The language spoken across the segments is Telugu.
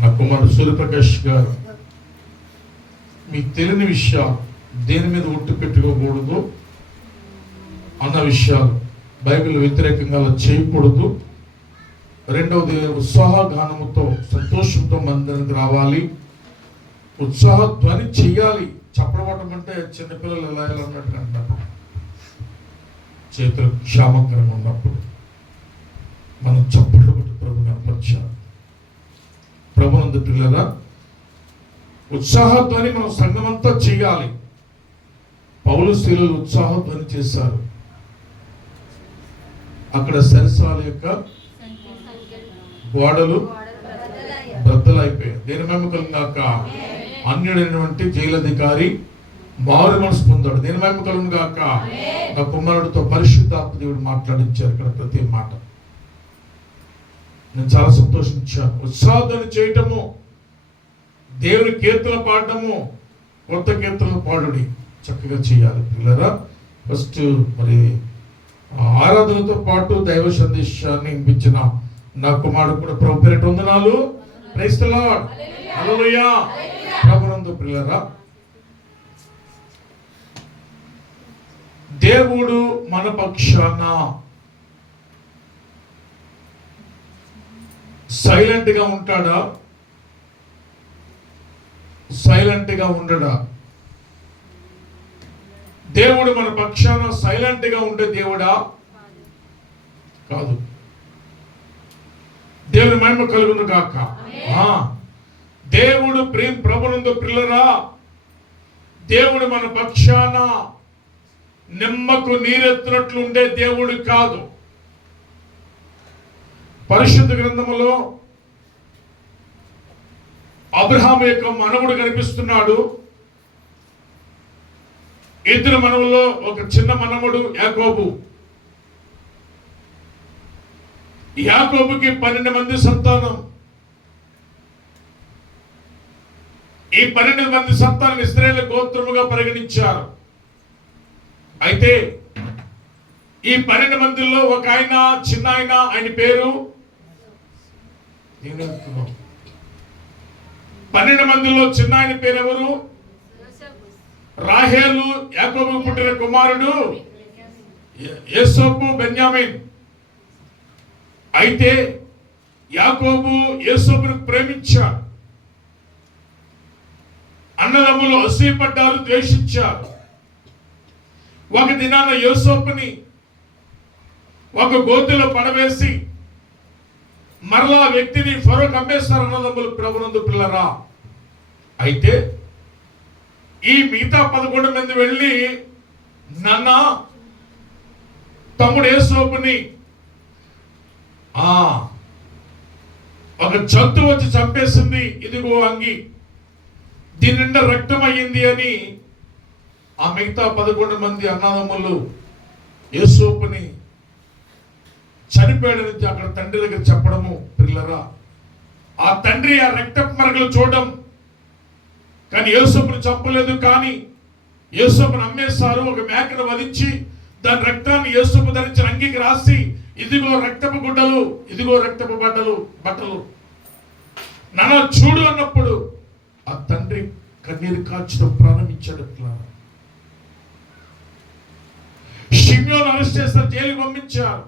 నా కుమారుడు సూర్యప్రకాష్ గారు మీకు తెలియని విషయాలు, దేని మీద ఒట్టు పెట్టుకోకూడదు అన్న విషయాలు, బైబిల్ వ్యతిరేకంగా అలా చేయకూడదు. రెండవది, ఉత్సాహగానముతో సంతోషంతో మందిరానికి రావాలి, ఉత్సాహ ధ్వని చెయ్యాలి. చప్పడవటం అంటే చిన్నపిల్లలు ఎలా ఎలా అన్నట్టు అంటారు. చేతులు క్షేమకరంగా ఉన్నప్పుడు మనం చప్పట్లు కొట్టి ప్రభు కనపరిచాలి. ప్రభునందు పిల్లరా, ఉత్సాహ ధ్వని మనం సంఘమంతా చేయాలి. పౌలు స్త్రీలు ఉత్సాహ ధ్వని చేశారు. అక్కడ సరిసాల యొక్క గోడలు బద్దలైపోయాయి. దేని మహిమ గాక. అన్యుడైనటువంటి జైలధికారి మారు మనసు పొందాడు. దేని మహిమ కలుగును గాక. నా కుమారుడితో పరిశుద్ధాత్మ దేవుడు మాట్లాడించారు ఇక్కడ ప్రతి మాట. నేను చాలా సంతోషించాను. ఉత్సాహం చేయటము, దేవుని కీర్తనలు పాడటము, కొత్త కీర్తనలు పాడుడి చక్కగా చేయాలి పిల్లరా. ఫస్ట్ మరి ఆరాధనతో పాటు దైవ సందేశాన్ని వినిపించిన నా కుమారుడు కూడా ప్రభు పేరిట వందనాలు. Praise the Lord. హల్లెలూయా. ప్రభునందు పిల్లరా, దేవుడు మన పక్షాన సైలెంట్ గా ఉంటాడా, సైలెంట్ గా ఉండడా? దేవుడు మన పక్షాన సైలెంట్ గా ఉండే దేవుడా? కాదు. దేవుని మహిమ కలుగును గాక. దేవుడు ప్రభునందు పిల్లరా, దేవుడు మన పక్షాన నిమ్మకు నీరెత్తినట్లు ఉండే దేవుడు కాదు. పరిశుద్ధ గ్రంథములో అబ్రహాము యొక్క మనవుడు కనిపిస్తున్నాడు. ఇద్దరు మనవుల్లో ఒక చిన్న మనవుడు యాకోబు. యాకోబుకి 12 మంది సంతానం. ఈ 12 మంది సంతానం ఇశ్రాయేలు గోత్రముగా పరిగణించారు. అయితే ఈ 12 మందిలో ఒక ఆయన, చిన్న ఆయన పేరు 12 మందిలో చిన్న ఆయన పేరు ఎవరు? రాహేలు. యాకోబు పుట్టిన కుమారుడు యోసేపు, బెన్యామిన్. అయితే యాకోబు యోసేపును ప్రేమించాడు. అన్నదమ్ములు అసూయపడ్డారు, ద్వేషించారు. ఒక దినాన యోసేపుని ఒక గోతిలో పడవేసి మరలా వ్యక్తిని ఫరోకు అమ్మేస్తారు అన్నదమ్ములు. ప్రభునందు పిల్లరా, అయితే ఈ మిగతా 11 మంది వెళ్ళి నాన్న తమ్ముడు యోసేపుని ఒక జంతువు వచ్చి చంపేసింది, ఇదిగో అంగి, దీని నిండా రక్తం అయ్యింది అని ఆ మిగతా 11 మంది అన్నదమ్ములు యోసేపుని చనిపోయాడని అక్కడ తండ్రి దగ్గర చెప్పడము. పిల్లరా, ఆ తండ్రి ఆ రక్తపు మరకలు చూడడం, కానీ యోసేపుని చంపలేదు. కానీ యోసేపుని అమ్మేశారు. ఒక మేకను వధించి దాని రక్తాన్ని యోసేపు ధరించిన అంగీకి రాసి, ఇదిగో రక్తపు గుడ్డలు, ఇదిగో రక్తపు బట్టలు, నాన్న చూడు అన్నప్పుడు ఆ తండ్రి కన్నీరు కాల్చడం ప్రారంభించాడు. షిమ్యోను అరెస్ట్ చేస్తారు, జైలుకి పంపించారు.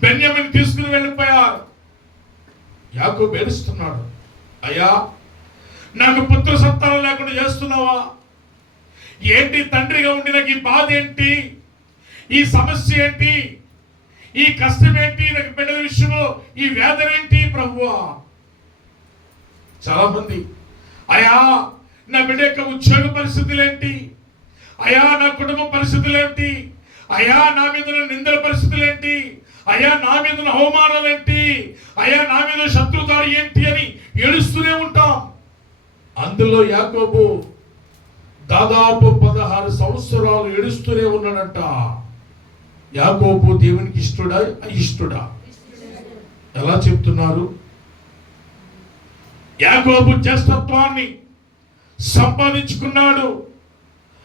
బెన్యామిన్ తీసుకుని వెళ్ళిపోయారు. యాకోబు ఏడుస్తున్నాడు, అయ్యా నాకు పుత్ర సంతానం లేకుండా చేస్తున్నావా? ఏంటి తండ్రిగా ఉండి నాకు ఈ బాధ ఏంటి, ఈ సమస్య ఏంటి, ఈ కష్టం ఏంటి, నాకు బిడ్డల విషయంలో ఈ వేదన ఏంటి ప్రభువా? చాలా మంది, అయ్యా నా బిడ్డ యొక్క ఉద్యోగ పరిస్థితులు ఏంటి, అయ్యా నా కుటుంబ పరిస్థితులు ఏంటి, అయ్యా నా మీద నిందల పరిస్థితులు ఏంటి, అయ్యా నా మీద అవమానాలు ఏంటి, అయ్యా నా మీద శత్రుదాడి ఏంటి అని ఏడుస్తూనే ఉంటాం. అందులో యాకోబు దాదాపు 16 సంవత్సరాలు ఏడుస్తూనే ఉన్నాడంట. యాకోబు దేవునికి ఇష్టడా అయిష్టడా? ఎలా చెప్తున్నారు? యాకోబు జ్యేష్ఠత్వాన్ని సంపాదించుకున్నాడు.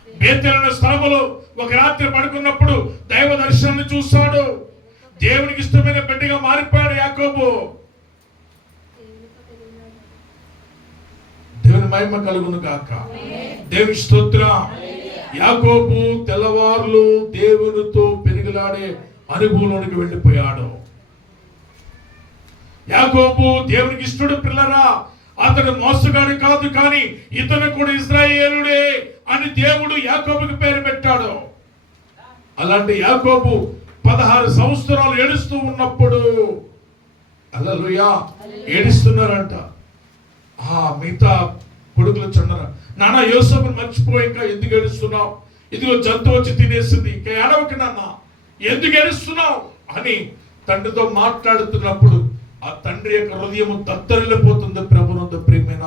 బేతేలు స్థలములో ఒక రాత్రి పడుకున్నప్పుడు దైవ దర్శనాన్ని చూస్తాడు. దేవునికి ఇష్టమైన బిడ్డగా మారిపోయాడు యాకోబు. మహిమ కలుగును గాక. దేవుని స్తోత్రం. యాకోబు తెల్లవారులు దేవునితో పెరుగులాడే అనుభవంలోనికి వెళ్ళిపోయాడు. యాకోబు దేవునికి ఇష్టడు పిల్లరా. అతడు మోసగాడు కాదు, కానీ ఇతను కూడా ఇశ్రాయేలుడే అని దేవుడు యాకోబుకి పేరు పెట్టాడు. అలాంటి యాకోబు 16 సంవత్సరాలు ఏడుస్తూ ఉన్నప్పుడు, హల్లెలూయా, ఏడుస్తున్నారంట. మిగతా కొడుకులు చున్నారు, నాన్న యోసేపుని మర్చిపోయి ఇంకా ఎందుకు ఏడుస్తున్నావు, ఇదిగో జంతువు వచ్చి తినేసింది, ఇంకా ఏడవకి నాన్న, ఎందుకు ఏడుస్తున్నావు అని తండ్రితో మాట్లాడుతున్నప్పుడు ఆ తండ్రి యొక్క హృదయము దత్తరిల్లిపోతుంది. ప్రభునందు ప్రియమైన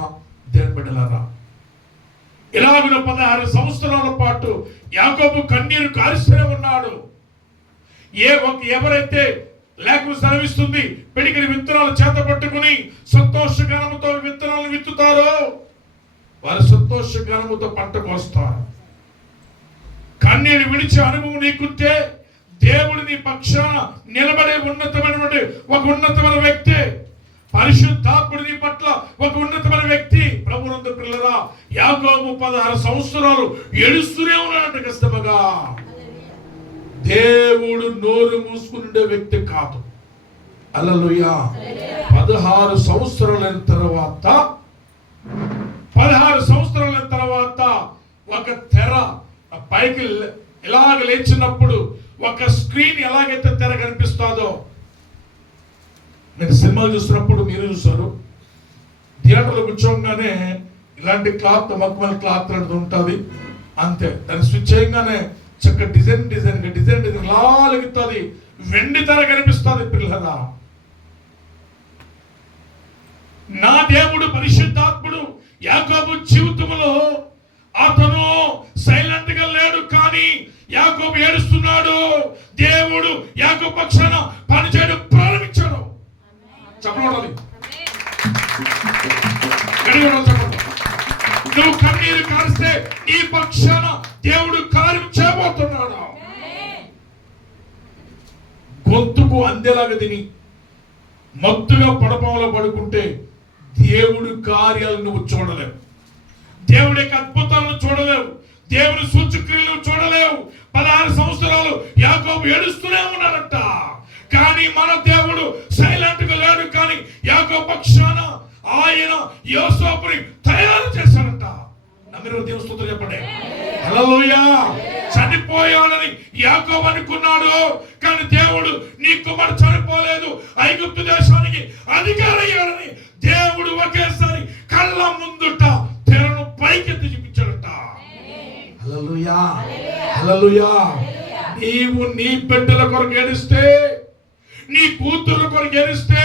దేవుని బిడ్డలారా, ఇలాగున 16 సంవత్సరాల పాటు యాకోబు కన్నీరు కారుస్తూనే ఉన్నాడు. ఎవరైతే లేఖను సెలవిస్తుంది, పిడికిలి విత్తనాలు చేత పట్టుకుని సంతోషగానముతో విత్తనాలు విత్తుతారో వారు సంతోషగానముతో పంట కోస్తారు. కన్నీరు విడిచే అనుభవం నీకుంటే దేవుడు నీ పక్షాన నిలబడే ఉన్నతమైనటువంటి ఒక ఉన్నతమైన వ్యక్తి, పరిశుద్ధాత్ముడు నీ పట్ల ఒక ఉన్నతమైన వ్యక్తి. ప్రభునందు పిల్లరా, యాకోబు 16 సంవత్సరాలు ఏడుస్తూనే ఉన్నాడంట కష్టముగా. దేవుడు నోరు మూసుకునే వ్యక్తి కాదు. హల్లెలూయా. 16 సంవత్సరాలైన తర్వాత ఒక తెర పైకి ఎలాగ లేచినప్పుడు ఒక స్క్రీన్ ఎలాగైతే తెర కనిపిస్తుందో, మీరు సినిమాలు చూస్తున్నప్పుడు మీరు చూస్తారు, థియేటర్లో కూర్చోగానే ఇలాంటి క్లాత్, మక్మల్ క్లాత్ అనేది ఉంటుంది అంతే. దాన్ని స్విచ్ చేయగానే చక్క డిజైన్ లాగుతుంది, వెండి తెర కనిపిస్తుంది. పిల్లరా, నా దేవుడు పరిశుద్ధాత్ముడు యాకోబు జీవితంలో అతను సైలెంట్ గా లేడు, కానీ యాకోబు ఏడుస్తున్నాడు. దేవుడు యాకోబు పక్షాన పనిచేయడం ప్రారంభించాడు. చెప్పండి, నువ్వు కన్నీరు కారిస్తే ఈ పక్షాన దేవుడు కార్యం చేయబోతున్నాడు. గొంతుకు అందేలాగా తిని మత్తుగా పడపంలో పడుకుంటే దేవుడు కార్యాలను నువ్వు చూడలేవు, దేవుడి యొక్క అద్భుతాలను చూడలేవు, దేవుని సూచక్రియలను చూడలేవు. 16 సంవత్సరాలు యాకోబు ఏడుస్తూనే ఉన్నాడంట, కానీ మన దేవుడు సైలెంట్ గా లేడు. కానీ యాకోబు పక్షాన ఆయన యోసేపుని తయారు చేశాడంట. నమ్మిన దేవుని స్తోత్రం చెప్పండి. హల్లెలూయా. చనిపోయాడని యాకోబు అనుకున్నాడు, కానీ దేవుడు నీ కుమారుడు చనిపోలేదు, ఐగుప్తు దేశానికి అధికారి అయ్యాడని దేవుడు ఒకేసారి కళ్ళ ముందుట తెరను పైకెత్తి చూపించాడట. హల్లెలూయా, హల్లెలూయా. నీవు నీ బిడ్డల కొరకు ఏడిస్తే, నీ కూతురు కొరకు ఏడిస్తే,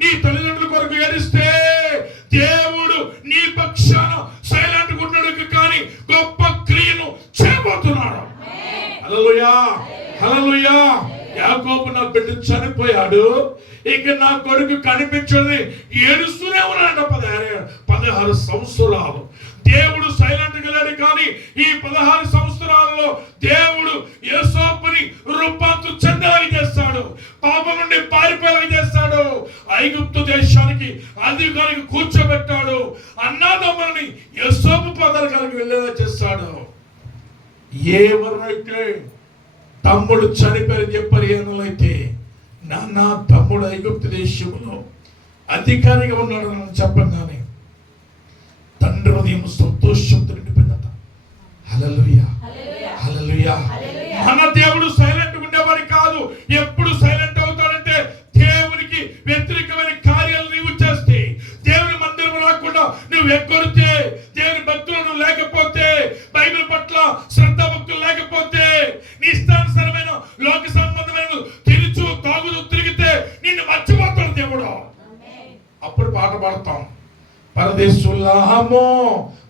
నీ తల్లిదండ్రుల కొరకు ఏడిస్తే దేవుడు నీ పక్షాన సైలెంట్ గా ఉన్నాడు, కానీ గొప్ప క్రియను చేయబోతున్నాడు. హల్లెలూయా, హల్లెలూయా. యాకోబు నా బిడ్డ చనిపోయాడు, ఇక నా కొడుకు కనిపించని ఏడుస్తూనే ఉన్నాడు. 16 సంవత్సరాలు దేవుడు సైలెంట్ గా లేడు, కానీ ఈ 16 సంవత్సరాలలో దేవుడు యోసేపుని రూపాంతరం చెందేలాగా చేస్తాడు, పాపం నుండి పారిపోయేలాగా చేస్తాడు, ఐగుప్తు దేశానికి అధికారికి కూర్చోబెట్టాడు, అన్నాదమ్ములని యోసేపు పదవికి వెళ్ళేలా చేస్తాడు. ఎవరైతే తమ్ముడు చనిపోయి చెప్పారు ఏనైతే, నాన్న తమ్ముడు ఐగుప్తు దేశంలో అధికారిగా ఉన్నాడు అని చెప్పగానే తండ్రి హృదయం సంతోషంతో నిండిపోయిందట. హల్లెలూయా, హల్లెలూయా. మన దేవుడు సైలెంట్ ఉండేవాడు కాదు. ఎప్పుడు సైలెంట్ అవుతాడంటే దేవునికి వ్యతిరేకమైన కార్యాలు నీవు చేస్తే, దేవుని మందిరం రాకుండా నువ్వు ఎగ్గొడితే, దేవుని భక్తులను లేకపోతే, బైబిల్ పట్ల శ్రద్ధ భక్తులు లేకపోతే, నీ ఇష్టానుసారమైన లోక సంబంధమైన తిరుచు తాగుతూ తిరిగితే నిన్ను మర్చిపోతాడు దేవుడు. అప్పుడు పాట పాడతాం, పరదేశులామో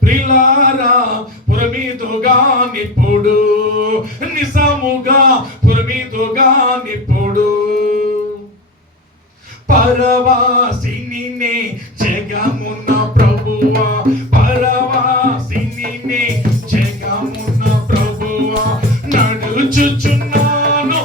ప్రిలారా పురమీదుగా నిప్పుడు, నిజముగా పురమీదుగా నిప్పుడు, పరవాసిని జగమున్న ప్రభువా, పరవాసిని జగమున్న ప్రభువా, నడుచుచున్నాను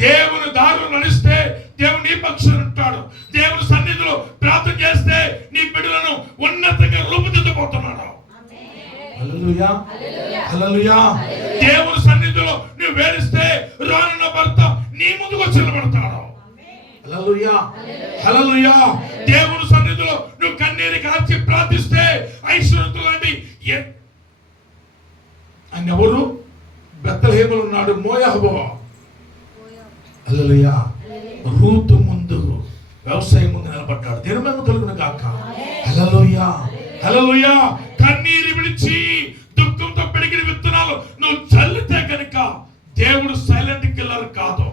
దేవుని దారులు నడిస్తే దేవుడు నీ పక్షాన ఉంటాడు. దేవుని సన్నిధిలో ప్రార్థన చేస్తే నీ బిడ్డలను ఉన్నతంగా రూపుదిద్దబోతున్నాడు. హల్లెలూయా, హల్లెలూయా. దేవుని సన్నిధిలో నువ్వు వేడిస్తే రానున్న భర్త నీ ముందుకు వచ్చి నిలబడతాడు. హల్లెలూయా, హల్లెలూయా. దేవుని సన్నిధిలో నువ్వు కన్నీరు కార్చి ప్రార్థిస్తే ఐశ్వర్యవంతులండి. ఆయన ఎవరు? బెత్లెహేములో ఉన్నాడు, మోయాబు. హల్లెలూయా. రూతు ముందు, వ్యవసాయం ముందు నిలబడ్డాడు. దేవుని మహిమ కలుగును గాక. హల్లెలూయా, హల్లెలూయా. కన్నీరు విడిచి దుఃఖంతో పెరిగిన విత్తనాలు నువ్వు చల్లితే కనుక దేవుడు సైలెంట్ కిల్లర్ కాదు.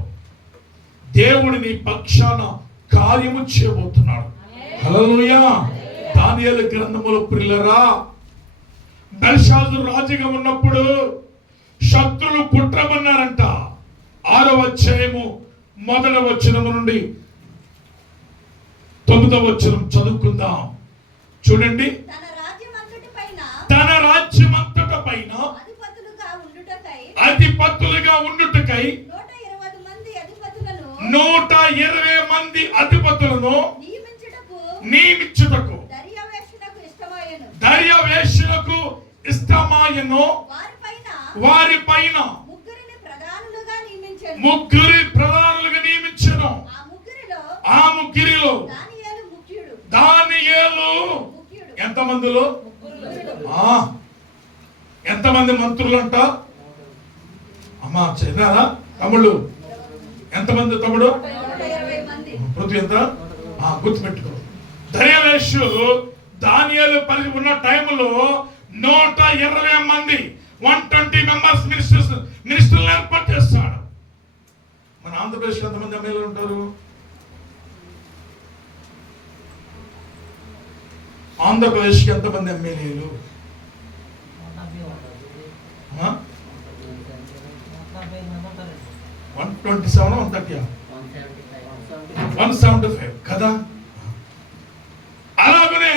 దేవుడు నీ పక్షాన కార్యము చేయబోతున్నాడు. హల్లెలూయా. దానియేలు గ్రంథములో ప్రియులారా, బెల్షాజరు రాజుగా ఉన్నప్పుడు శత్రులు కుట్రమన్నారంట. 6వ అధ్యాయము 1వ వచనం నుండి 9వ వచనం చదువుకుందాం. చూడండి. తన రాజ్యమంతట పైన అధిపతులుగా ఉండుటకై 120 మంది అధిపతులను నియమించుటకు దర్యావేషునకు ఇష్టమాయెను. వారి పైన ముగ్గురి ప్రధానులుగా నియమించెను. ఆ ముగ్గురిలో దానియేలు ఎంతమందిలో? ఎంతమంది మంత్రులు అంట? అమ్మా చదివారా తమ్ముళ్ళు? ఎంతమంది తమ్ముడు? పృథ్వీ ఎంత? గుర్తుపెట్టుకో. దర్యావేషు దానియేలు పరిధి ఉన్న టైంలో 120 మంది 120 మెంబర్స్ మినిస్టర్లు ఏర్పాటు చేస్తాడు. మన ఆంధ్రప్రదేశ్ ఎంతమంది ఎమ్మెల్యేలు ఉంటారు? ఆంధ్రప్రదేశ్కి ఎంతమంది ఎమ్మెల్యేలు? 127 175 కదా. అలాగనే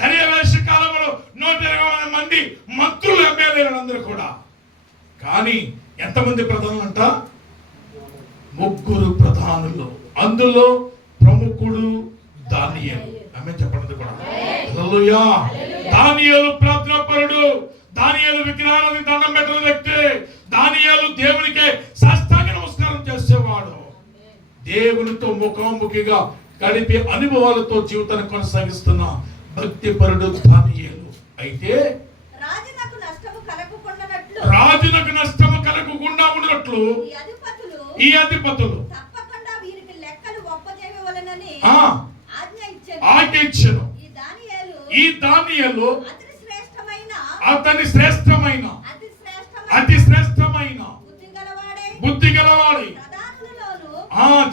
దర్యావేష కాలంలో 120 మంది మంత్రులు, ఎమ్మెల్యేలు అందరూ కూడా. కానీ ఎంతమంది ప్రధానులు అంట? 3 ప్రధానులు. అందులో ప్రముఖుడు దానియేలు. ఆమె చెప్పండి కూడా. హల్లెలూయా. దానియేలు ప్రార్థనాపరుడు. దానియేలు విగ్రహాలకు దండం పెట్టిన వ్యక్తి. దానియేలు దేవునికే సాష్టాంగ నమస్కారం చేసేవాడు. దేవునితో ముఖాముఖిగా గడిపే అనుభవాలతో జీవితాన్ని కొనసాగిస్తున్న భక్తిపరుడు దానియేలు. అయితే రాజునకు నష్టము కలగకుండా ఉన్నట్లు ఈ అధిపతులు ఆజ్ఞ ఇచ్చెను. ఈ దానియేలు అతని శ్రేష్టమైన అతి శ్రేష్టమైన బుద్ధి గలవాడి.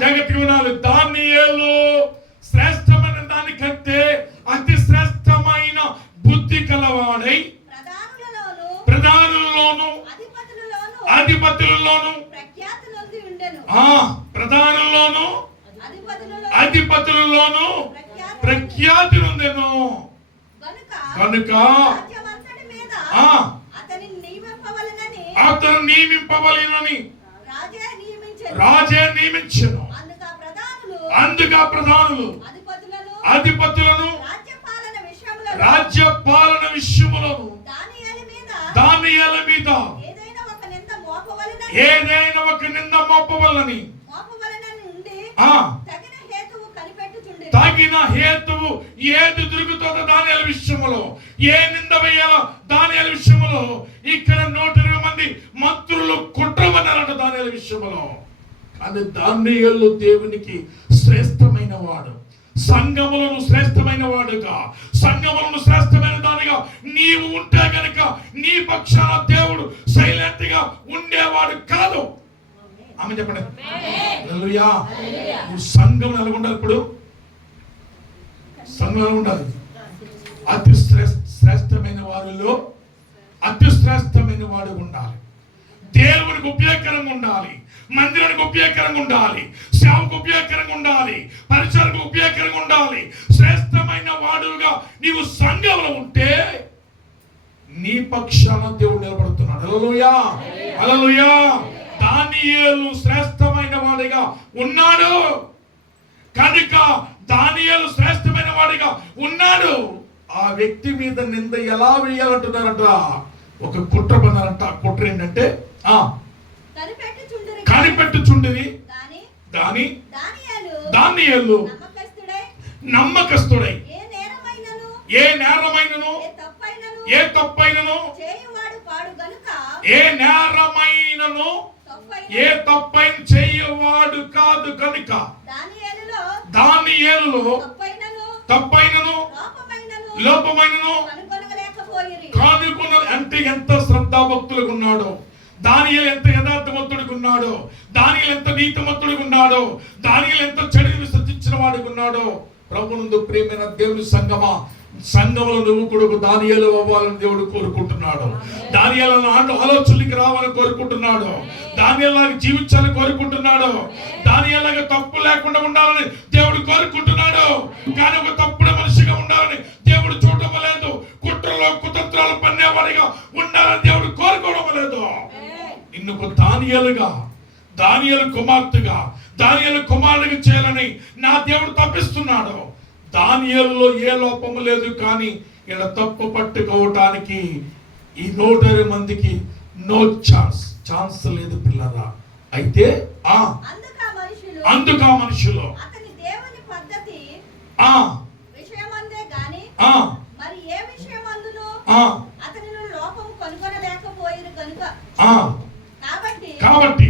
జగత్తుకు వినాలి. దానియేలు శ్రేష్టమైన దానికంటే అతి శ్రేష్టమైన బుద్ధి కలవాడై ప్రధానుల్లోను అధిపతులలోను ప్రధానుల్లోను అధిపతులలోను ప్రఖ్యాతి నొందెను. కనుక అతను నియమింపవలెనని రాజే నియమించెను. అందుకు ఆ ప్రధానులు అధిపతులను రాజ్యపాలన విషయములను దానియేలు మీద ఏదైనా ఒక నింద మోపవలెనని తగిన హేతువు ఏది దొరుకుతుందో దానియేలు విషయములో, ఏ నింద వేయాలో దానియేలు విషయములో ఇక్కడ 120 మంది మంత్రులు కుట్రమన్నారట దానియేలు విషయములో. కానీ దానియేలు దేవునికి శ్రేష్టమైన వాడు. సంఘములను శ్రేష్టమైన వాడుగా, సంఘములను శ్రేష్టమైన దానిగా నీవు ఉంటే గనుక నీ పక్షాన దేవుడు సైలెంట్ గా ఉండేవాడు కాదు. ఆమె చెప్పండి. హల్లెలూయా. నువ్వు సంఘం ఎలా ఉండాలి? ఇప్పుడు సంఘం ఎలా ఉండాలి? అతి శ్రేష్టమైన వారిలో అతి శ్రేష్టమైన వాడు ఉండాలి. దేవునికి ఉపయోగకరంగా ఉండాలి, మందిరానికి ఉపయోగకరంగా ఉండాలి, సేవకు ఉపయోగకరంగా ఉండాలి, పరిచయకు ఉపయోగకరంగా ఉండాలి. శ్రేష్టమైన వాడుగా నీవు సంఘంలో ఉంటే నీ పక్షాన దేవుడు నిలబడుతున్నాడు. హల్లెలూయా, హల్లెలూయా. దానియేలు శ్రేష్టమైన వాడిగా ఉన్నాడు. కనుక దానియేలు శ్రేష్టమైన వాడిగా ఉన్నాడు. ఆ వ్యక్తి మీద నింద ఎలా వేయాలంటున్నారంట? ఒక కుట్ర పన్నారంట. ఆ కుట్ర ఏంటంటే కనిపెట్టుచుండిరి గాని దానియేలు నమ్మకస్తుడై ఏ నేరమైనను ఏ తప్పైనను ఏ తప్పైన చేయవాడు కాదు కనుక దానియేలులో తప్పైనను లోపమైనను కనుగొన. అంటే ఎంత శ్రద్ధాభక్తులకు ఉన్నాడో దానియేలు, ఎంత యథార్థవంతుడికి ఉన్నాడో దానియేలు, ఎంత నీతిమంతుడికి ఉన్నాడో దానియేలు, ఎంత చెడుని విసర్జించిన వాడికి ఉన్నాడో. ప్రభునందు ప్రియమైన దేవుని సంఘములో నువ్వు కూడా దానియేలు అవ్వాలని దేవుడు కోరుకుంటున్నాడు. దానియేలు ఆలోచనకి రావాలని కోరుకుంటున్నాడు. దానియేలులాగా జీవించాలని కోరుకుంటున్నాడు. దానియేలులాగా తప్పు లేకుండా ఉండాలని దేవుడు కోరుకుంటున్నాడు. కానీ ఒక తప్పుడు మనిషిగా ఉండాలని దేవుడు చూడటం లేదు. కుట్రలో కుతంత్రాలు పన్నేవాడిగా ఉండాలని దేవుడు కోరుకోవడం లేదు. నిన్ను దానియేలు కుమార్తెగా దానియేలు కుమారుడిగా చేయాలని నా దేవుడు తప్పిస్తున్నాడు. దానియేలులో ఏ లోపము లేదు. కానీ ఇలా తప్పు పట్టుకోవటానికి ఈ 120 మందికి నో ఛాన్స్ లేదు పిల్లరా. అయితే అందుకు ఆ మనుషులు కాబట్టి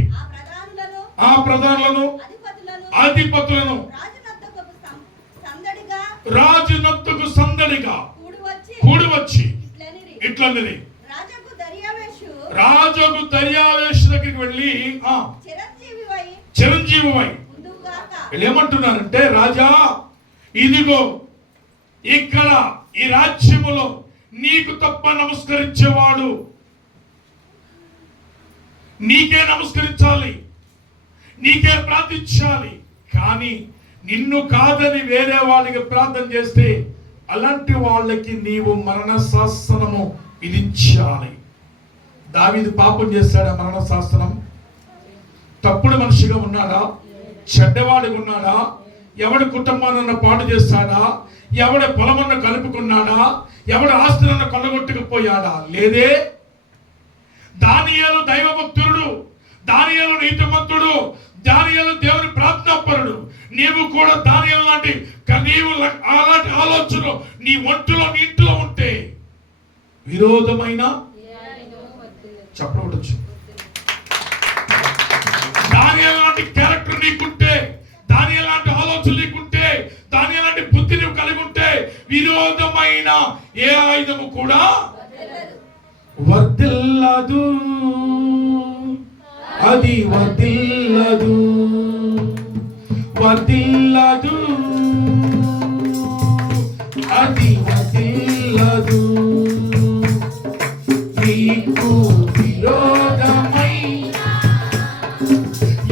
ఆ ప్రధానులను అధిపతులను రాజు నొత్తుకు సందడిగా కూడి వచ్చి ఇట్లన్నది. రాజుకు దర్యావేషు దగ్గరికి వెళ్ళి చిరంజీవి ఏమంటున్నారంటే, రాజా ఇదిగో ఇక్కడ ఈ రాజ్యములో నీకు తప్ప నమస్కరించేవాడు నీకే నమస్కరించాలి, నీకే ప్రార్థించాలి. కానీ నిన్ను కాదని వేరే వాళ్ళకి ప్రార్థన చేస్తే అలాంటి వాళ్ళకి నీవు మరణ శాసనము విధించాలి. దావీదు పాపం చేశాడా? మరణ శాసనం. తప్పుడు మనిషిగా ఉన్నాడా? చెడ్డవాడిగా ఉన్నాడా? ఎవడి కుటుంబాన్ని పాడు చేస్తాడా? ఎవడి పొలమన్న కలుపుకున్నాడా? ఎవడి ఆస్తులన్న కొల్లగొట్టుకుపోయాడా? లేదే. దానియేలు దైవభక్తుడు, దానియేలు నీతిమంతుడు, దానియేలు దేవుని ప్రార్థనాపరుడు. నీవు కూడా దానియేలు లాంటి అలాంటి ఆలోచన నీ ఒంటిలో నీ ఇంట్లో ఉంటే విరోధమైన చెప్పవచ్చు. దానియేలు లాంటి క్యారెక్టర్ నీకుంటే, దానియేలు లాంటి ఆలోచన నీకుంటే, దానియేలు లాంటి బుద్ధి నీవు కలిగి ఉంటే విరోధమైన ఏ ఆయుధము కూడా వర్ధిల్లదు. అది వర్ధిల్లదు, వర్ధిల్లదు, అది వర్ధిల్లదు. నీకు విరోధమై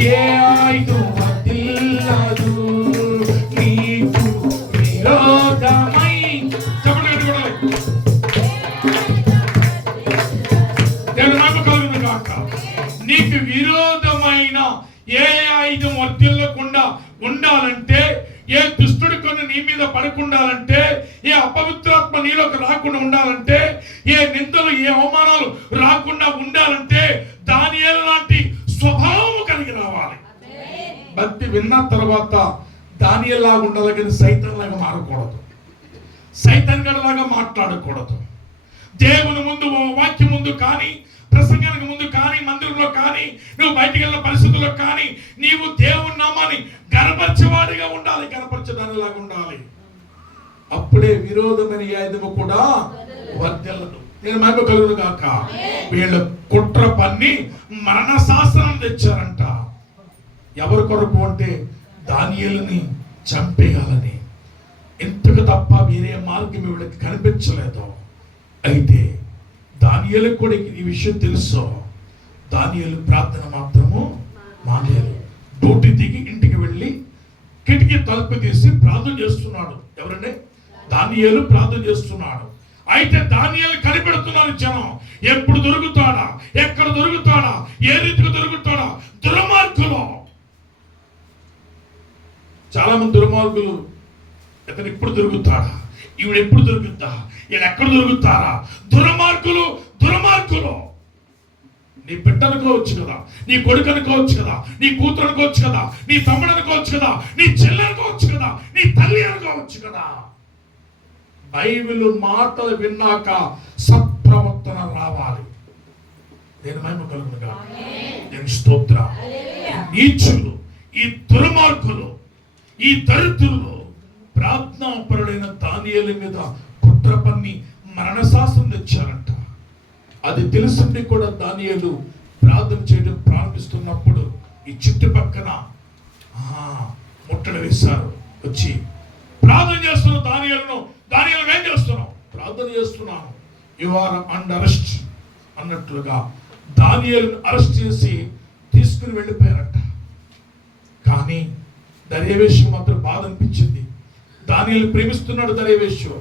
ఏ ఆయుధం వర్ధిల్లదు. నీకు విరోధమై నీకు విరోధమైన ఏ ఆయుధం వర్ధిల్లకుండా ఉండాలంటే, ఏ దుష్టుడి కొన్ని నీ మీద పడకుండాలంటే, ఏ అపవిత్రాత్మ నీలోకి రాకుండా ఉండాలంటే, ఏ నిందలు ఏ అవమానాలు రాకుండా ఉండాలంటే దానియేలు లాంటి స్వభావం కలిగి రావాలి. భక్తి విన్న తర్వాత దానియేలు లాగా ఉండాలి, కానీ సైతాన్ లాగా మారకూడదు, సైతాన్ గడలాగా మాట్లాడకూడదు. దేవుని ముందు, వాక్యం ముందు కానీ, ప్రసంగానికి ముందు కానీ, మందిరంలో కానీ, నువ్వు బయటికి వెళ్ళిన పరిస్థితుల్లో కానీ నీవు దేవుని నామాన్ని గణపరిచేవాడిగా ఉండాలి, గణపరచడానిలాగా ఉండాలి. అప్పుడే విరోధమైన ఆయుధము కూడా వర్ధిల్లదు. నేను మహిమ కలుగును గాక. వీళ్ళు కుట్ర పన్ని మరణ శాసనం తెచ్చారంట. ఎవరి కొరకు అంటే దానియేలుని చంపేయాలని. ఇంతకు తప్ప వేరే మార్గం వీళ్ళకి కనిపించలేదు. అయితే దానియేలుకు కూడా ఈ విషయం తెలుసు. దానియేలు ప్రార్థన మాత్రము మానేయాలి. డ్యూటీ దిగి ఇంటికి వెళ్ళి కిటికీ తలుపు తీసి ప్రార్థన చేస్తున్నాడు. ఎవరండి? దానియేలు ప్రార్థన చేస్తున్నాడు. అయితే దానియేలు కనిపెడుతున్నారు జనం. ఎప్పుడు దొరుకుతాడా, ఎక్కడ దొరుకుతాడా, ఏ రీతికి దొరుకుతాడా. దుర్మార్గులు చాలా మంది దుర్మార్గులు ఇతను ఎప్పుడు దొరుకుతాడా, ఈవిడ ఎప్పుడు దొరుకుతా, ఈయన ఎక్కడ దొరుకుతారా? దుర్మార్గులు దుర్మార్గులు. నీ బిడ్డ అనుకోవచ్చు కదా, నీ కొడుకు అనుకోవచ్చు కదా, నీ కూతురు అనుకోవచ్చు కదా, నీ తమ్ముడు అనుకోవచ్చు కదా, నీ చెల్లి అనుకోవచ్చు కదా, నీ తల్లి అనుకోవచ్చు కదా. బైబిల్ మాటలు విన్నాక సత్ప్రవర్తన రావాలి. నేను మహిమ కలుగునుగా, నేను స్తోత్ర. నీచులు, ఈ దుర్మార్గులు, ఈ దరిద్రులు ప్రార్థనాపరుడైన దానియేలు మీద కుట్ర పన్ని మరణశాసనం తెచ్చారంట. అది తెలుసుండి కూడా దానియేలు ప్రార్థన చేయడం ప్రారంభిస్తున్నప్పుడు ఈ చుట్టుపక్కన ముట్టడి వేశారు. వచ్చి ప్రార్థన చేస్తున్నావు దానియేలు ఏం చేస్తున్నావు? ప్రార్థన చేస్తున్నాను. యు ఆర్ అండర్ అరెస్ట్ అన్నట్లుగా దానియేలును అరెస్ట్ చేసి తీసుకుని వెళ్ళిపోయారట. కానీ దర్యావేషు మాత్రం బాధ అనిపించింది. దానియేలు ప్రేమిస్తున్నాడు దర్యావేషు,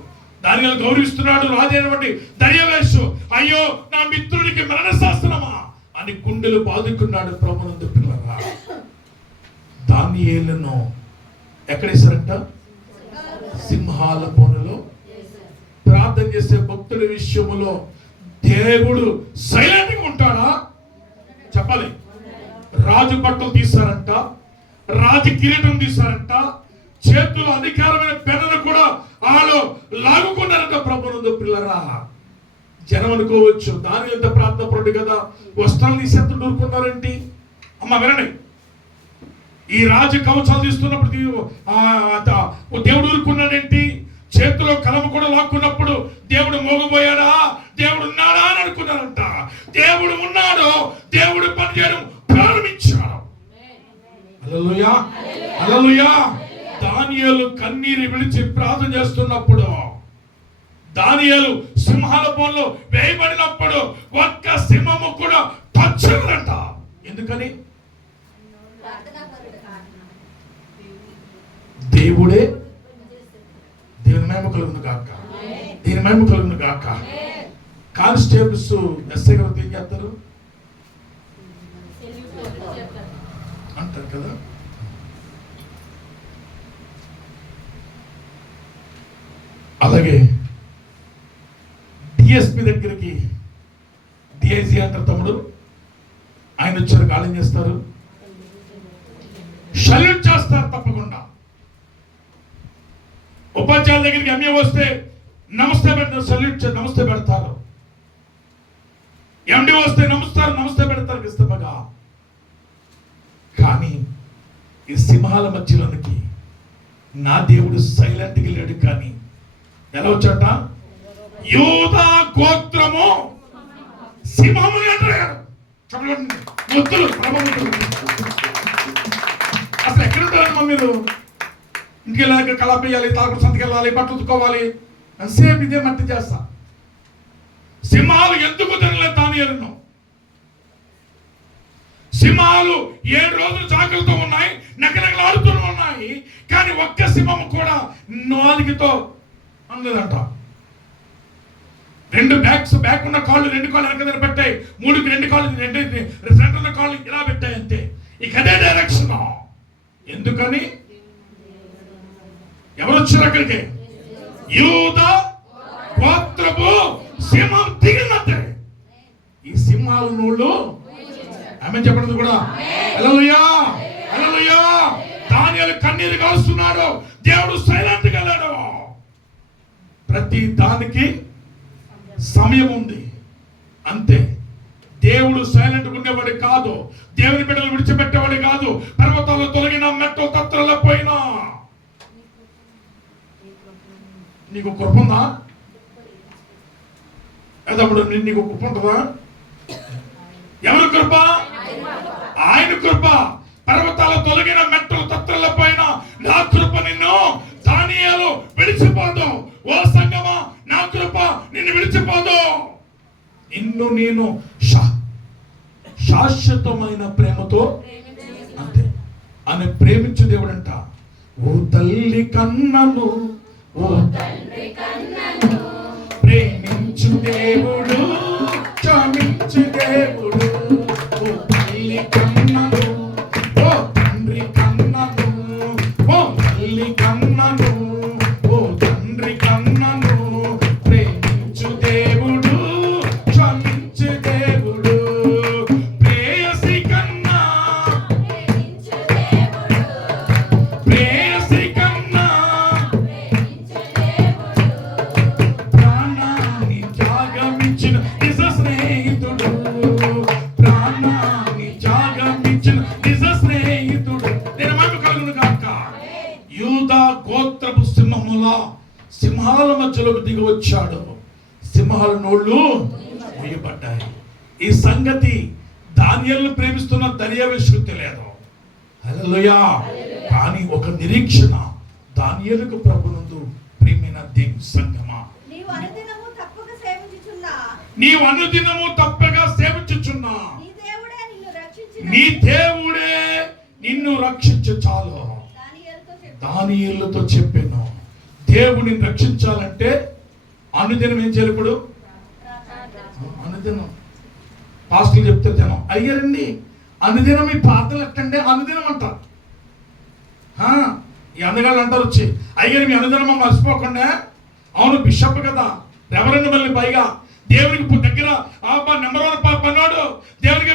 దానియేలు గౌరవిస్తున్నాడు రాజైనటువంటి దర్యావేషు. అయ్యో నా మిత్రుడికి మరణశాసనమా అని గుండెలు బాదుకున్నాడు. ప్రభునందు పిల్లరా, దానియేలును ఎక్కడేశారంట? సింహాల బోనులో. ప్రార్థన చేసే భక్తుడి విషయములో దేవుడు సైలెంట్ గా ఉంటాడా? చెప్పాలి. రాజు బట్టలు తీశారంట, రాజు కిరీటం తీశారంట, చేతులు అధికారమైన పెన్నును కూడా వాళ్ళు లాగుకున్నారంట. ప్రభునందు పిల్లరా, జనం అనుకోవచ్చు దాని ఎంత ప్రార్థన పరుడు కదా, వస్త్రాలు తీసి ఎంత దూరుకున్నారేంటి? అమ్మ వినండి, ఈ రాజు కవచాలు తీస్తున్నప్పుడు దేవుడు ఊరుకున్నాడేంటి? చేతిలో కలము కూడా లాక్కున్నప్పుడు దేవుడు మోగబోయాడా? దేవుడు ఉన్నాడా అని అనుకున్నారంట. దేవుడు ఉన్నాడు, దేవుడు పనిచేయడం ప్రారంభించాడు. హల్లెలూయా, హల్లెలూయా. దానియేలు కన్నీరు విడిచి ప్రార్థన చేస్తున్నప్పుడు, దానియేలు సింహాల బోన్లో వేయబడినప్పుడు ఒక్క సింహము కూడా టచ్ చేయదంట. ఎందుకని? దేవుడే. దేవుని మహిమ కలుగును గాక, దేవుని మహిమ కలుగును గాక. కానిస్టేబుల్స్ ఎస్ఐ గారు ఏం చేస్తారు అంటారు కదా. అలాగే డిఎస్పి దగ్గరికి డిఐజీ అంటారు తమ్ముడు, ఆయన వచ్చారు, కాలం చేస్తారు, సల్యూట్ చేస్తారు తప్పకుండా. ఉపాధ్యాయుల దగ్గరికి ఎంఏ వస్తే నమస్తే పెడతారు, సల్యూట్ నమస్తే పెడతారు. ఎండి వస్తే నమస్తే పెడతారు ఇష్టపగా. కానీ ఈ సింహాల మధ్యలోనికి నా దేవుడు సైలెంట్గా వెళ్ళాడు. కానీ ఎలా వచ్చాట? యూదా గోత్రము సింహము అంటారు. అసలు ఎక్కడ ఉంటారమ్మా మీరు? ఇంటికి వెళ్ళాక కలాపేయాలి, తాగుడు సంతకి వెళ్ళాలి, బట్టలు ఉతుక్కోవాలి, సేపు ఇదే మట్టి చేస్తా. సింహాలు ఎందుకు తినలేదు దానియేలును? సింహాలు 7 రోజులు జాగ్రత్తతో ఉన్నాయి, నగనగలాడుతూ ఉన్నాయి. కానీ ఒక్క సింహం కూడా నాలుగుతో అందదంట. 2 బ్యాక్ ఉన్న కాళ్ళు 2 కాళ్ళు వెనక దగ్గర పెట్టాయి, 3కి 2 కాళ్ళు ఫ్రంట్ ఉన్న కాళ్ళు ఇలా పెట్టాయి అంతే. ఇక అదే డైరెక్షన్. ఎందుకని? ఎవరు వచ్చారు అక్కడికి? యూదా గోత్రపు సింహం దిగినట్టే. ఈ సింహాల నోళ్ళు ఆమె చెప్పడం కూడా. హల్లెలూయా, హల్లెలూయా. దానియేలు కన్నీరు కారుస్తున్నాడు, దేవుడు సైలెంట్ గా వెళ్ళాడు. ప్రతి దానికి సమయం ఉంది అంతే. దేవుడు సైలెంట్ ఉండేవాడు కాదు, దేవుని బిడ్డలు విడిచిపెట్టేవాడు కాదు. పర్వతాలు తొలగిన, మెట్టలు తత్రలో పోయినా నీకు కృప ఉందా? అదప్పుడు నీకు కృప ఉంటుందా? ఎవరు కృప? ఆయన కృప. పర్వతాలు తొలగిన, మెట్టలు తత్రల పైన నా కృప నిన్ను దానియేలు విడిచిపోదు. ఓ సంగమా, నా కృప నిన్ను విడిచిపోదు. నిన్ను నేను శాశ్వతమైన ప్రేమతో అంతే అని ప్రేమించు దేవుడు అంట. ఓ తల్లి కన్నను, ఓ తండ్రి కన్నను, ప్రేమించు దేవుడు, క్షమించు దేవుడు. ఓ తల్లి కన్నను, ఓ తండ్రి కన్నను, ఓ వలన సింహాల మధ్యలోకి దిగి వచ్చాడు. సింహాల నోళ్ళు మూయబడ్డాయి. ఈ సంగతి దానియేలును ప్రేమిస్తున్న దర్యావేషుకు తెలియదు. హల్లెలూయా. కానీ ఒక నిరీక్షణ దానియేలుకు ప్రభునందు ప్రియమైన దేవుని సంగమా, నీవు అనుదినము తప్పగా సేవించుచున్నా నీ దేవుడే నిన్ను రక్షించు చాలు. దానియేలుతో చెప్పాను, దేవుడిని రక్షించాలంటే అనుదినం ఏం చేయాలి? ఇప్పుడు అనుదినం పాస్టర్లు చెప్తే జనం అయ్యారండి అనుదినం ఈ ప్రార్థనలు ఎట్టండి అనుదినం అంటారు. ఈ అందగాళ్ళు అంటారు వచ్చి, అయ్యారు మీ అనుదినం మర్చిపోకుండా. అవును బిషప్ కదా, రెవరెండ్ మళ్ళీ పైగా దేవునికి దగ్గర నెంబర్ 1 పన్నాడు. దేవునికి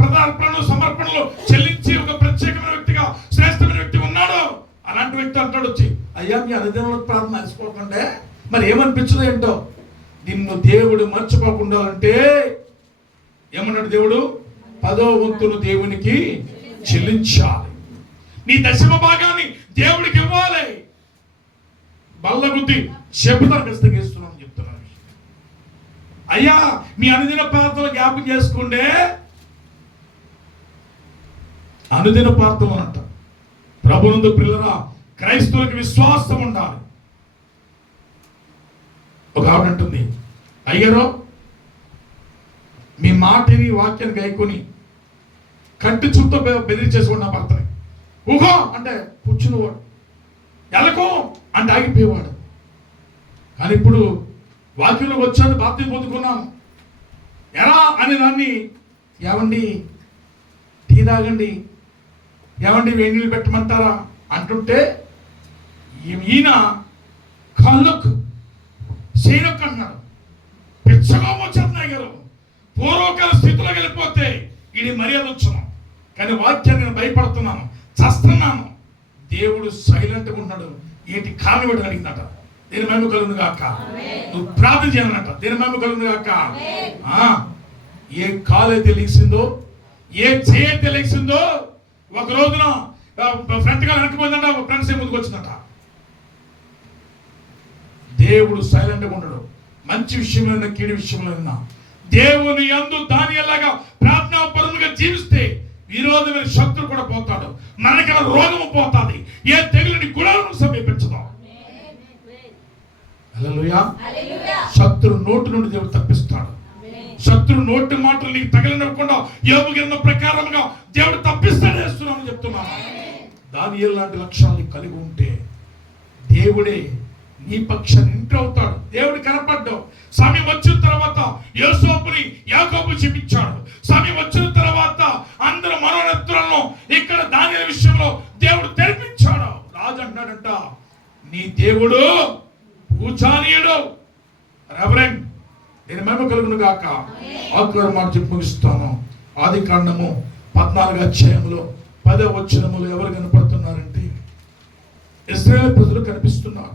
ప్రదార్పణలు సమర్పణలు చెల్లించి ఒక ప్రత్యేకమైన వ్యక్తిగా శ్రేష్టమైన వ్యక్తి ఉన్నాడు. అలాంటి వ్యక్తి అంటాడు వచ్చి, అయ్యా మీ అనుదినంలో ప్రార్థన మర్చిపోకుండా. మరి ఏమనిపించదు ఏంటో, నిన్ను దేవుడు మర్చిపోకుండా అంటే ఏమన్నాడు దేవుడు? 10వ వంతును దేవునికి చెల్లించాలి. నీ దశమ భాగాన్ని దేవుడికి ఇవ్వాలి. బల్ల బుద్ధి చెబుతాను ఖచ్చితంగా చెప్తున్నాను. అయ్యా మీ అనుదిన ప్రార్థనలు జ్ఞాపకం చేసుకుంటే, అనుదిన ప్రార్థనలు అంట ప్రభునందు పిల్లరా క్రైస్తవులకు విశ్వాసం ఉండాలి. ఒక ఆవిడ అంటుంది, అయ్యారో మీ మాటని వాక్యాన్ని గాయకొని కంటి చుట్టూ బెదిరించేసుకోండి నా భర్తని. ఊహో అంటే కూర్చునేవాడు, ఎలకో అంటే ఆగిపోయేవాడు. కానీ ఇప్పుడు వాక్యంలోకి వచ్చాను, బాప్తిజం పొందుకున్నాను, ఎరా అని దాన్ని ఏమండి టీ తాగండి, ఏమండి వేడి నీళ్ళు పెట్టమంటారా అంటుంటే ఈయన కళ్ళకు చేయకు అన్నాడు. పిచ్చగా వచ్చేస్తున్నాయి గారు. పూర్వకాల స్థితిలో వెళ్ళిపోతే ఇది మర్యాద వచ్చును. కానీ వాక్యాన్ని నేను భయపడుతున్నాను, చస్తున్నాను. దేవుడు సైలెంట్గా ఉన్నాడు. ఏంటి కారణం ఏంటి అడిగిందట. దేని మహిమ కలుగును గాక. నువ్వు ప్రార్థన చేయాలన్నట. దేని మహిమ కలుగును గాక. ఏ కాలు అయితే లెగిసిందో, ఏ చేయి అయితే లెగిసిందో, ఒక రోజున ఫ్రంట్ గా వెనకపోయిందంట, ఫ్రెండ్స్ ముందుకు వచ్చిందట. దేవుడు సైలెంట్గా ఉండడు. మంచి విషయంలో కీడి విషయంలో దేవుని యందు దానియేలులాగా ప్రార్థనాపరులుగా జీవిస్తే విరోధమైన శత్రువు కూడా పోతాడు. మనకల రోగము పోతాది. ఏ తెగులుని గుణాలను సమీపించదు. హల్లెలూయా. శత్రు నోటి నుండి దేవుడు తప్పిస్తాడు. శత్రు నోటి మాటలు నీకు తగిలినవ్వకుండా యోబు గ్రంథం ప్రకారంగా దేవుడు తప్పిస్తాడు చేస్తున్నామని చెప్తున్నాను. దానియేలు లాంటి లక్షణాలు కలిగి ఉంటే దేవుడే నీ పక్షాన్ని ఇంటి అవుతాడు. దేవుడు కనపడ్డావు. సమయం వచ్చిన తర్వాత యోసేపుని యాకోబు చూపించాడు. సమయం వచ్చిన తర్వాత అందరు మనోనేత్రులను ఇక్కడ దానియేలు విషయంలో దేవుడు తెరిపించాడు. రాజు అంటున్నాడంట, నీ దేవుడు పూజానీయుడు. రెవరెండ్ నేను మహిమ కలుగును గాక. ఆఖరి మాట చెప్పి ముగిస్తాను. ఆదికాండము 14వ అధ్యాయంలో 10వ వచనములో ఎవరు కనపడుతున్నారంటే ఇశ్రాయేలు ప్రజలు కనిపిస్తున్నారు.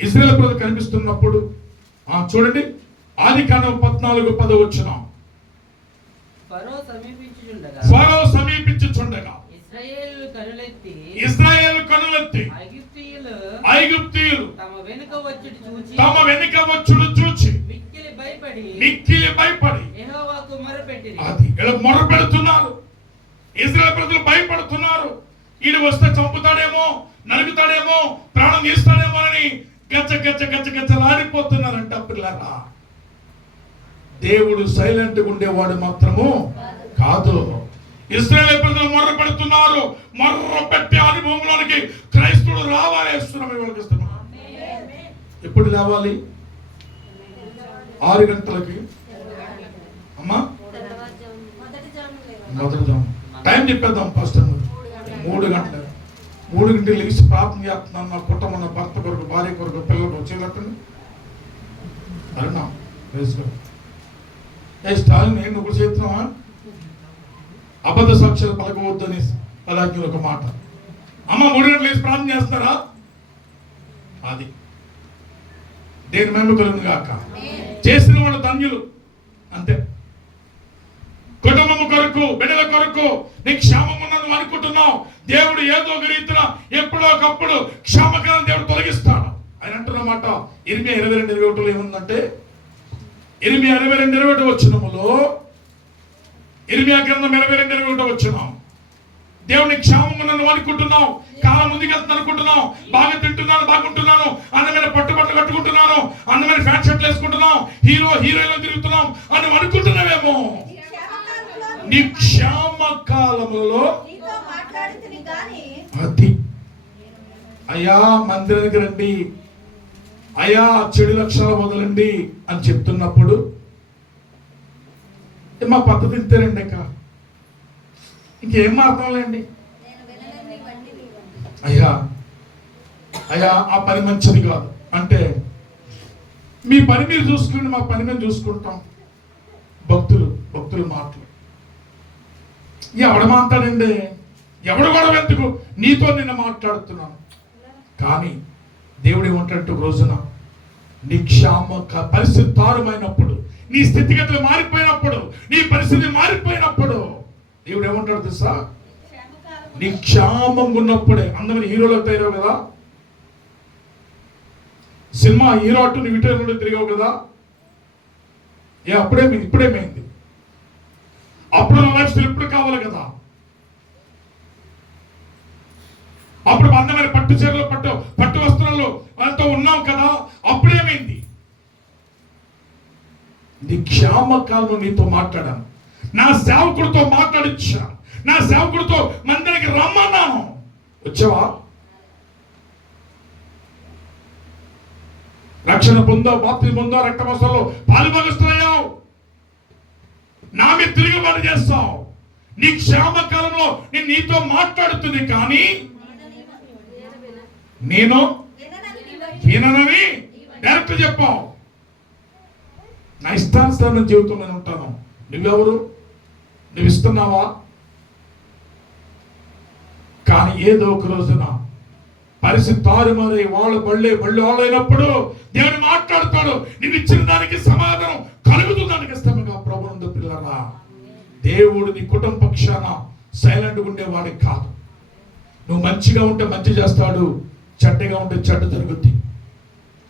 ఇశ్రాయేలు ప్రజలు కనిపిస్తున్నప్పుడు చూడండి, ఆదికాండం 14:10 వచనం. ఫరో సమీపించుచుండగా ఇశ్రాయేలు కనులెత్తి ఐగుప్తీయులు తమ వెనుక వచ్చుడు చూచి మిక్కిలి భయపడి అది మొరపెడుతున్నారు. ఇశ్రాయేలు ప్రజలు భయపడుతున్నారు. ఈడు వస్తే చంపుతాడేమో, నలుగుతాడేమో, ప్రాణం తీస్తాడేమో అని గచ్చలాడిపోతున్నారంట. పిల్లరా, దేవుడు సైలెంట్గా ఉండేవాడు మాత్రము కాదు. ఇశ్రాయేలు ప్రజలు మొర్ర పెడుతున్నారు. మొర్ర పెట్టే అనుభవంలోనికి క్రైస్తవుడు రావాలి. ఎప్పుడు రావాలి? 6 గంటలకి అమ్మా, మొదటి జాము టైం చెప్పేద్దాం. ఫస్ట్ 3 గంటలు 3 గంటలు లేచి ప్రార్థన చేస్తున్నాను. నా కుటుంబం, నా భర్త కొరకు, భార్య కొరకు, పిల్లలకు వచ్చేటట్టు అరుణా స్టాలిన్ నేను ఒకటి చేస్తున్నావా? అబద్ధ సాక్ష్యాలు పలకవద్దని పదాజ్ఞలు ఒక మాట. అమ్మ 3 గంటలు లేచి ప్రార్థన చేస్తారా? అది దేని మహిమ కలుగును గాక. చేసిన వాళ్ళు ధన్యులు. అంతే. కుటుంబము కొరకు, బిడ్డల కొరకు నీకు క్షేమం ఉన్నది అనుకుంటున్నాం. దేవుడు ఏదో ఒక రీతిన ఎప్పుడో ఒకప్పుడు క్షామకాలం దేవుడు తొలగిస్తాడు. ఆయన అంటున్నమాట ఇర్మియా 22:21 ఏముందంటే, ఇర్మియా 22:21 వచనములో, ఇర్మియా గ్రంథం 22:21 వచనం, దేవుని క్షేమంగా నన్ను అనుకుంటున్నావు, కాలం ముందుకు వెళ్తాను అనుకుంటున్నావు, బాగా తింటున్నాను, బాగుంటున్నాను, అందమైన పట్టుబట్టలు కట్టుకుంటున్నాను, అందమైన ఫ్యాన్ షర్ట్లు వేసుకుంటున్నాం, హీరోయిన్లు తిరుగుతున్నాం అని అనుకుంటున్నావేమో. నీ క్షేమ కాలములో అది అయ్యా మందిరానికి రండి, అయ్యా చెడు లక్షణాలు వదలండి అని చెప్తున్నప్పుడు మా పద్ధతి ఇంతేనండి, ఇంకేం అర్థంలేండి. అయ్యా అయ్యా ఆ పని మంచిది కాదు అంటే, మీ పని మీరు చూసుకుని మా పని మేము చూసుకుంటాం. భక్తులు మాటలు ఎవడు మాట్లాడండి, ఎవడు కూడా వెతుకు, నీతో నిన్న మాట్లాడుతున్నాను. కానీ దేవుడు ఏమంటాడు, రోజున నీ క్షామ పరిస్థితి తారుమైనప్పుడు, నీ స్థితిగతులు మారిపోయినప్పుడు, నీ పరిస్థితి మారిపోయినప్పుడు దేవుడు ఏమంటాడు తెలుసా, నీ క్షామం ఉన్నప్పుడే. అందమైన హీరోలు తయారావు కదా, సినిమా హీరో అటు నువ్వు ఇటు తిరిగావు కదా, ఇప్పుడేమైంది, అప్పుడు లైఫ్ స్టైల్ ఇప్పుడు కావాలి కదా, అప్పుడు అందమైన పట్టు చీరలు పట్టు వస్త్రాలు వాళ్ళతో ఉన్నాం కదా, అప్పుడేమైంది. నీ క్షామ కాలంలో నీతో మాట్లాడాను, నా సేవకుడితో మాట్లాడించాను, నా సేవకుడితో మందిరానికి రమ్మన్నాను, వచ్చావా? రక్షణ పొందో, బాప్తిజం పొందో, రక్తమోసంలో పాలుభాగస్తులయ్యావు, నా మీద తిరుగుబాటు చేస్తావు. నీ క్షేమ కాలంలో నేను నీతో మాట్లాడుతుంది, కానీ నేను విననని డైరెక్ట్ చెప్పావు. నా ఇష్టానుసారం జీవితం నేను ఉంటాను. నువ్వెవరు? నువ్వు ఇస్తున్నావా? కానీ ఏదో ఒక రోజున పరిస్థితి తారుమారి వాళ్ళు వాళ్ళైనప్పుడు దేవుడు మాట్లాడతాడు. నువ్వు ఇచ్చిన దానికి సమాధానం కలుగుతుందానికి ఇష్టంగా ప్రభునందు పిల్లరా, దేవుడు నీ కుటుంబ పక్షాన సైలెంట్గా ఉండేవాడికి కాదు. నువ్వు మంచిగా ఉంటే మంచి చేస్తాడు, చెడ్డగా ఉంటే చెడ్డ జరుగుద్ది.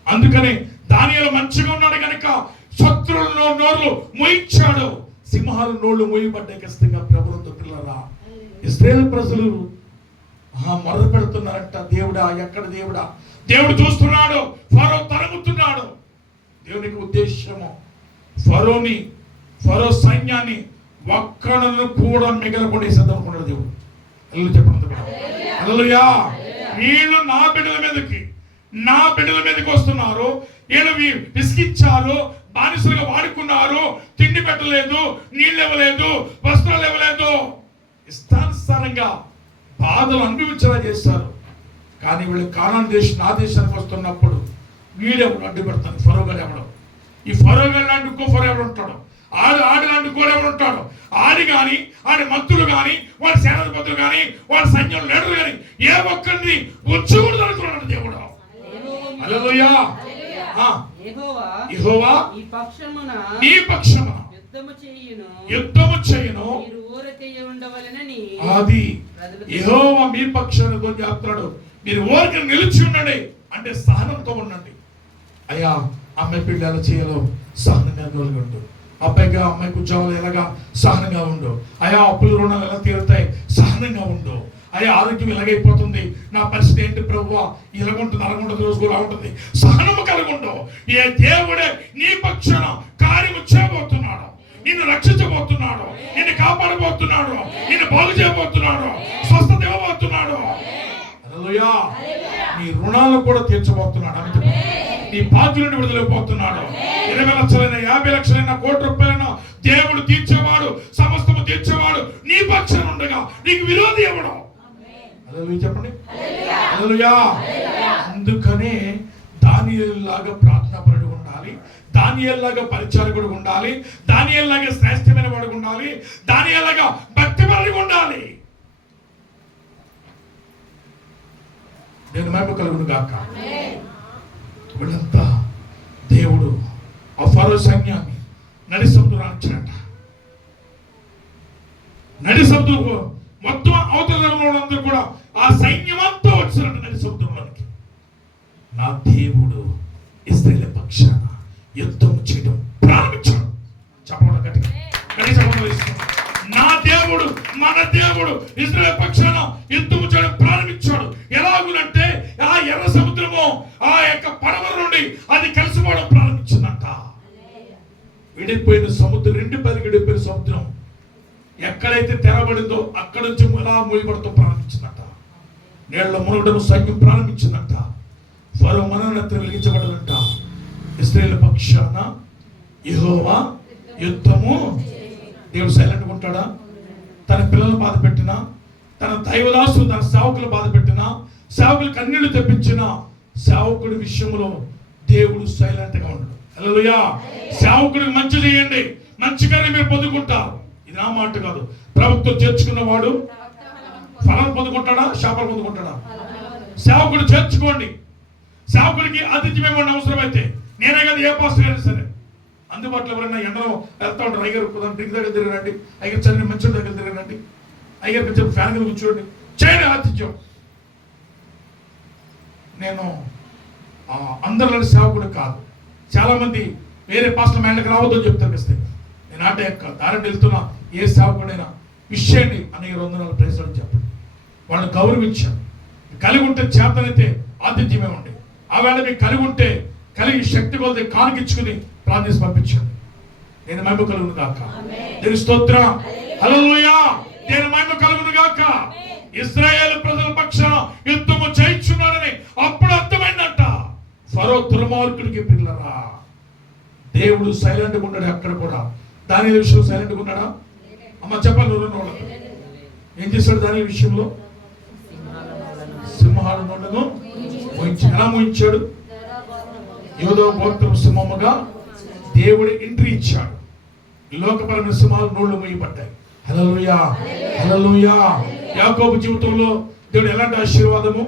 అందుకని దానియేలు మంచిగా ఉన్నాడు కనుక శత్రువుల నోళ్ళు మోయించాడు, సింహాల నోళ్ళు మోయబడ్డాయి. ఖచ్చితంగా ప్రభునందు పిల్లరా, ఇశ్రాయేలు ప్రజలు మొదలు పెడుతున్నారంట, దేవుడా ఎక్కడ దేవుడా? దేవుడు చూస్తున్నాడు, ఫరో తరుగుతున్నాడు. దేవునికి ఉద్దేశము ఫరో సైన్యాన్ని ఒక్కడను కూడా మిగలకుండా అనుకున్నాడు దేవుడు. అల్లు చెప్పండి, హల్లెలూయా. వీళ్ళు నా బిడ్డల మీదకి వస్తున్నారు, వీళ్ళు విసిగిచ్చారు, బానిసలుగా వాడుకున్నారు, తిండి పెట్టలేదు, నీళ్ళు ఇవ్వలేదు, వస్త్రాలు ఇవ్వలేదు, ఇష్టానుసారంగా బాధలు అనుభవించేలా చేస్తారు. కానీ వీళ్ళు కానాను దేశం నా దేశానికి వస్తున్నప్పుడు వీడెవడు అడ్డు పెడతాను, ఫరో గారు ఎవడు? ఈ ఫరో గారు లాంటి ఇంకో ఫరో ఎవడు ఉంటాడు, ఆడి లాంటి కూడా ఎవడు ఉంటాడు? ఆడి కానీ, ఆడి మంత్రులు కానీ, వాడి సేనాధిపతులు కానీ, వాడి సైన్యం లీడర్లు కానీ ఏ ఒక్కరిని వచ్చకూడదు అనుకున్నాడు దేవుడు. హల్లెలూయా. యెహోవా నీ పక్షమున యుద్ధము చేయును, అది యెహోవా మీ పక్షాన చెప్తున్నాడు. మీరు ఊరికి నిలిచి ఉండండి అంటే సహనంతో ఉండండి. అయ్యా అమ్మాయి పెళ్లి ఎలా చేయాలో సహనంగా ఉండు, అమ్మాయికి ఉద్యోగాలు ఎలాగా సహనంగా ఉండు, అయ్యా అప్పుల రుణాలు ఎలా తీరుతాయి సహనంగా ఉండు, అయ్యా ఆరోగ్యం ఎలాగైపోతుంది, నా పరిస్థితి ఏంటి ప్రభువా, ఇలాగుంటుంది అలాగుంటుంది, రోజు కూడా ఉంటుంది, సహనము కలుగుండు. ఏ దేవుడే నీ పక్షాన కార్యము చేయబోతున్నాడు, నిన్ను రక్షించబోతున్నాడు, నిన్ను కాపాడబోతున్నాడు, నిన్ను బాగు చేయబోతున్నాడు, స్వస్థత ఇవ్వబోతున్నాడు. హల్లెలూయా. నీ రుణాలను కూడా తీర్చబోతున్నాడు, నీ బాధ్యులను విడుదలైపోతున్నాడు. 20 లక్షలైనా 50 లక్షలైనా ₹1,00,00,000 దేవుడు తీర్చేవాడు, సమస్తము తీర్చేవాడు నీ పక్షాన ఉండగా నీకు విరోధి ఎవడు? హల్లెలూయా చెప్పండి, హల్లెలూయా. అందుకనే దానియేలులాగా ప్రార్థనాపరుడు ఉండాలి, దానియేలులాగా పరిచారకుడు ఉండాలి, దానియేలులాగా శ్రేష్టమైన వాడు ఉండాలి, దానియేలులాగా భక్తిపరుడు ఉండాలి. నేను మహిమ కలుగును గాక. వీళ్ళంతా దేవుడు ఆ ఫరో సైన్యాన్ని నడి సముద్రానికి నడి సముద్రం మొత్తం అవతల పక్షాన యుద్ధము చేయడం ప్రారంభించాడు. ఎలాగునంటే ఆ ఎర్ర సముద్రము ఆ యొక్క పడవ నుండి అది కలిసిపోవడం ప్రారంభించిందంట. విడిపోయిన సముద్రం, రెండు పైకి విడిపోయిన సముద్రం ఎక్కడైతే తెరబడిందో అక్కడ నుంచి అలా మూయబడుతూ ప్రారంభించిందంట. నీళ్ల మునగడం సైన్యం ప్రారంభించిందంట. ఫరో మనోనేత్రం వెలిగించబడదంట. ఇశ్రాయేలు పక్షాన యెహోవా యుద్ధము. దేవుడు సైలెంట్గా ఉంటాడా? తన పిల్లలు బాధ పెట్టినా, తన దైవదాసులు తన సేవకులు బాధ పెట్టినా, సేవకులు కన్నీళ్లు తెప్పించిన సేవకుడి విషయంలో దేవుడు సైలెంట్ గా ఉండడు. హల్లెలూయా. సేవకుడికి మంచి చేయండి, మంచిగానే మీరు పొందుకుంటారు. ఇది నా మాట కాదు. ప్రభుత్వం చేర్చుకున్న వాడు ఫలం పొందుకుంటాడా, శాపాలు పొందుకుంటాడా? సేవకుడు చేర్చుకోండి. సేవకుడికి ఆతిథ్యం ఇవ్వండి. అవసరమైతే నేనే కదా, ఏ పాస్టర్ అయినా సరే అందుబాటులో ఎవరైనా ఎండలో వెళ్తా ఉంటారు. అయ్యారు డ్రింక్ దగ్గర తిరగండి, అయ్యారు చల్లని మంచి దగ్గర తిరగండి, అయ్యారు చెప్పి ఫ్యాన్ కింద కూర్చోండి, చేయండి ఆతిథ్యం. నేను అందరిలో సేవకుడు కాదు. చాలా మంది వేరే పాస్టర్ మైండ్కి రావద్దని చెప్తారు. ఖచ్చితంగా నేను ఆట యొక్క దారిని వెళ్తున్నా ఏ సేవకుడైనా విషయాన్ని అనేక వందనాలు ప్రేసలు చెప్పండి. వాళ్ళని గౌరవించాను. కలిగి ఉంటే చేతనైతే ఆతిథ్యమే ఉండి, ఆవేళ మీకు కలిగి ఉంటే కలిగి శక్తి కొలది కానుకిచ్చుకుని ప్రార్థించి పంపించండి. నేను మహిమ కలుగును గాక. దేవుని స్తోత్రం. హల్లెలూయా. నేను మహిమ కలుగును గాక. ఇశ్రాయేలు ప్రజల పక్షాన యుద్ధము చేయించున్నాడని అప్పుడు అర్థమైందంట. ఫరో దుర్మార్గుడికి పిల్లరా. దేవుడు సైలెంట్గా ఉన్నాడు అక్కడ కూడా. దాని విషయంలో సైలెంట్గా ఉన్నాడా? అమ్మ చెప్పాలి. ఏం చేశాడు దాని విషయంలో? సింహాల నోళ్ళను ఎలా మోయించాడు? యోధో గోత్రం సింహముగా దేవుడు ఎంట్రీ ఇచ్చాడు. లోకపరమైన సింహాలు నోళ్ళు మూయబడ్డాయి. హల్లెలూయా, హల్లెలూయా. యాకోబు జీవితంలో దేవుడు ఎలాంటి ఆశీర్వాదము?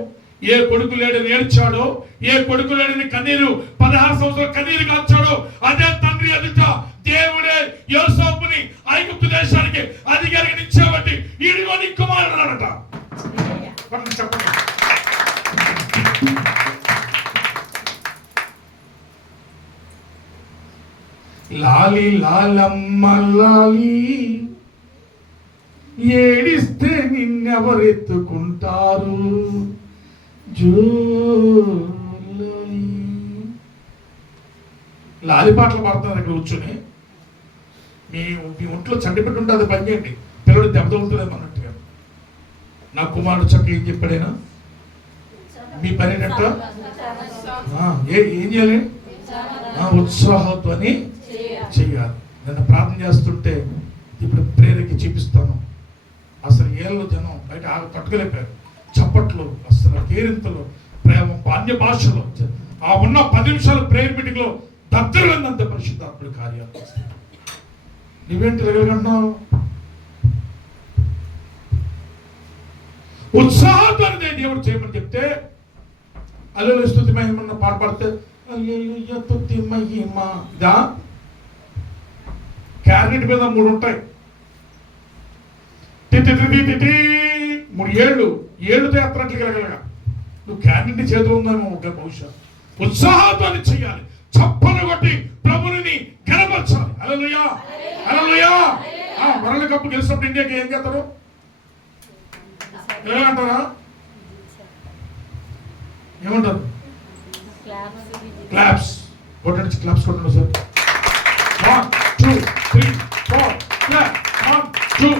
ఏ కొడుకు లేడని ఏడ్చాడో, ఏ కొడుకు లేడని కన్నీరు 16 సంవత్సరాలు కన్నీరు కాచాడో, అదే తండ్రి ఎదుట దేవుడే యోసేపుని ఐగుప్తు దేశానికి అధికారిగా ఇచ్చేవాటి ఈడిగో నీ కుమారుడు అన్నాడట. చెప్పండి. లాలి లాలమ్మ లాలి, ఏడిస్తే నిన్నెవరెత్తుకుంటారు? లాలి పాటలు పాడుతున్నారు ఇక్కడ కూర్చొని. మీ ఒంట్లో చండి పెట్టి ఉంటే అది పని చేయండి. పిల్లడు దెబ్బ తగులుతుంది అన్నట్టుగా. నా కుమారుడు చక్కగా ఏం చెప్పాడైనా మీ పని ఏంటంట? ఏం చేయాలి? ఉత్సాహంతో చెయ్యాలి. నన్ను ప్రార్థన చేస్తుంటే ఇప్పుడు ప్రేరకి చూపిస్తాను. అసలు ఏళ్ళు జనం బయట తట్టుకోలేపారు. చప్పట్లు, అసలు కేరింతలు, ప్రేమ, అన్య భాషలో ఆ ఉన్న 10 నిమిషాలు ప్రేయర్ మీటింగ్ లో దగ్గరగానంత పరిశుద్ధాత్ముడి కార్యాలు. నువ్వేంటి ఎగలగంటున్నావు? ఉత్సాహంతో దేవుడు చేయమని చెప్తే అల్లెలు స్తుతి మహిమ పాట పాడితే హల్లెలూయా స్తుతి మహిమ. ఇదా క్యారెట్ మీద 3 ఉంటాయి. 3 ఏళ్ళుతో ఎత్తనట్లు కలగలగా. నువ్వు క్యారెట్ చేతిలో ఉందేమో ఒక బహుశా. ఉత్సాహంతో చెయ్యాలి. చప్పలు కొట్టి ప్రభుని ఘనపరచాలి. హల్లెలూయా, హల్లెలూయా. వరల్డ్ కప్ గెలిచినప్పుడు ఇండియాకి ఏం చేస్తారు? ఏమంటారా? ఏమంటారు? క్లాప్స్ కొట్టండి. క్లాప్స్ కొట్టండి సార్. 1 2 3 4 క్లాప్. 1 2.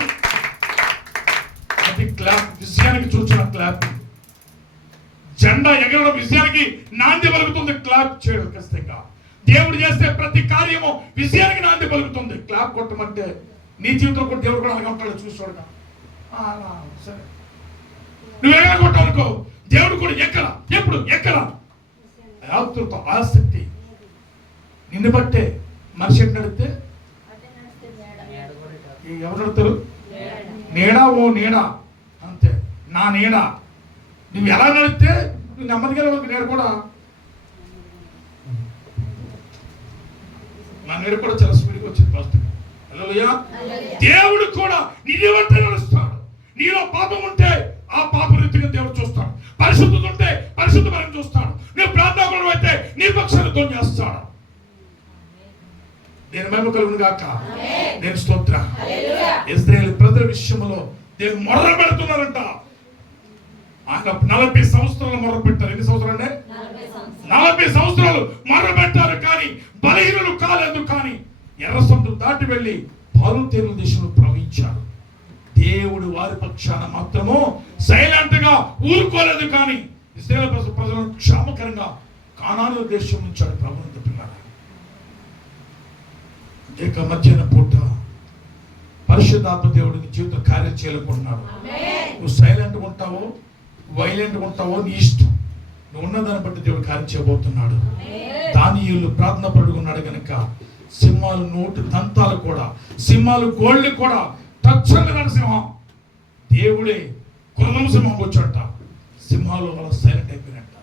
అది క్లాప్. విజయానికి చూసిన క్లాప్. జెండా ఎగరడం విజయానికి నాంది పలుకుతుంది. క్లాప్ చేయడం ఖచ్చితంగా. దేవుడు చేస్తే ప్రతి కార్యము విజయానికి నాంది పలుకుతుంది. క్లాప్ కొట్టమంటే నీ జీవితంలో కూడా దేవుడు కూడా అలాగే ఉంటాడు. చూసుకోడు. సరే, నువ్వు ఎక్కడ కొట్టాలనుకో దేవుడు కూడా ఎక్కడ, ఎప్పుడు, ఎక్కడ ఆతురత, ఆసక్తి నిన్ను బట్టే. మనిషి ఎట్లా నడితే ఎవరు నడుతారు? నీడా. ఓ నీడా అంతే. నా నీడ. నువ్వు ఎలా నడితే నువ్వు నెమ్మదిగా నీడ కూడా. నా నీడ కూడా చాలా స్పీడ్గా వచ్చింది ఫస్ట్. హల్లెలూయా. దేవుడు కూడా నిన్ను బట్టే నడుస్తాడు. నీలో పాపం ఉంటే ఆ పాప రీతిగా దేవుడు చూస్తాడు. పరిశుద్ధత ఉంటే పరిశుద్ధ మనం చూస్తాడు. నువ్వు ప్రార్థన అయితే నీ పక్షాన్ని ధ్వని చేస్తాడు. నేను మహిమ కలుగును గాక. నేను స్తోత్రం. ఇశ్రాయేలు ప్రజల విషయంలో దేవుడు మొర్ర పెడుతున్నారంట. ఆయన 40 సంవత్సరాలు మొర్ర పెట్టారు. ఎన్ని సంవత్సరాలు అంటే 40 సంవత్సరాలు మొర్ర పెట్టారు, కానీ బలహీనులు కాలేదు. కానీ ఎర్ర సముద్రం దాటి వెళ్ళి పాలు తేనెల దేశంలో ప్రవహించారు. దేవుడు వారి పక్షాన మాత్రము సైలెంట్ గా ఊరుకోలేదు, కానీ ఇశ్రాయేలు ప్రజలను క్షేమకరంగా కానాను దేశం నుంచాడు. ప్రభువుని తప్పినాడు. ఇక మధ్యాహ్న పూట పరిశుద్ధాత్మ దేవుడికి జీవిత కార్యం చేయాలనుకుంటున్నాడు. నువ్వు సైలెంట్గా ఉంటావో వైలెంట్గా ఉంటావో నీ ఇష్టం. నువ్వు ఉన్నదాన్ని బట్టి దేవుడు కార్యం చేయబోతున్నాడు. దానియేలు ప్రార్థన పడుకున్నాడు కనుక సింహాలు నోటి దంతాలు కూడా, సింహాలు గోళ్ళు కూడా తక్షణ సింహం దేవుడే కులం సింహం వచ్చాట. సింహాలు వాళ్ళ సైలెంట్ అయిపోయినట్ట.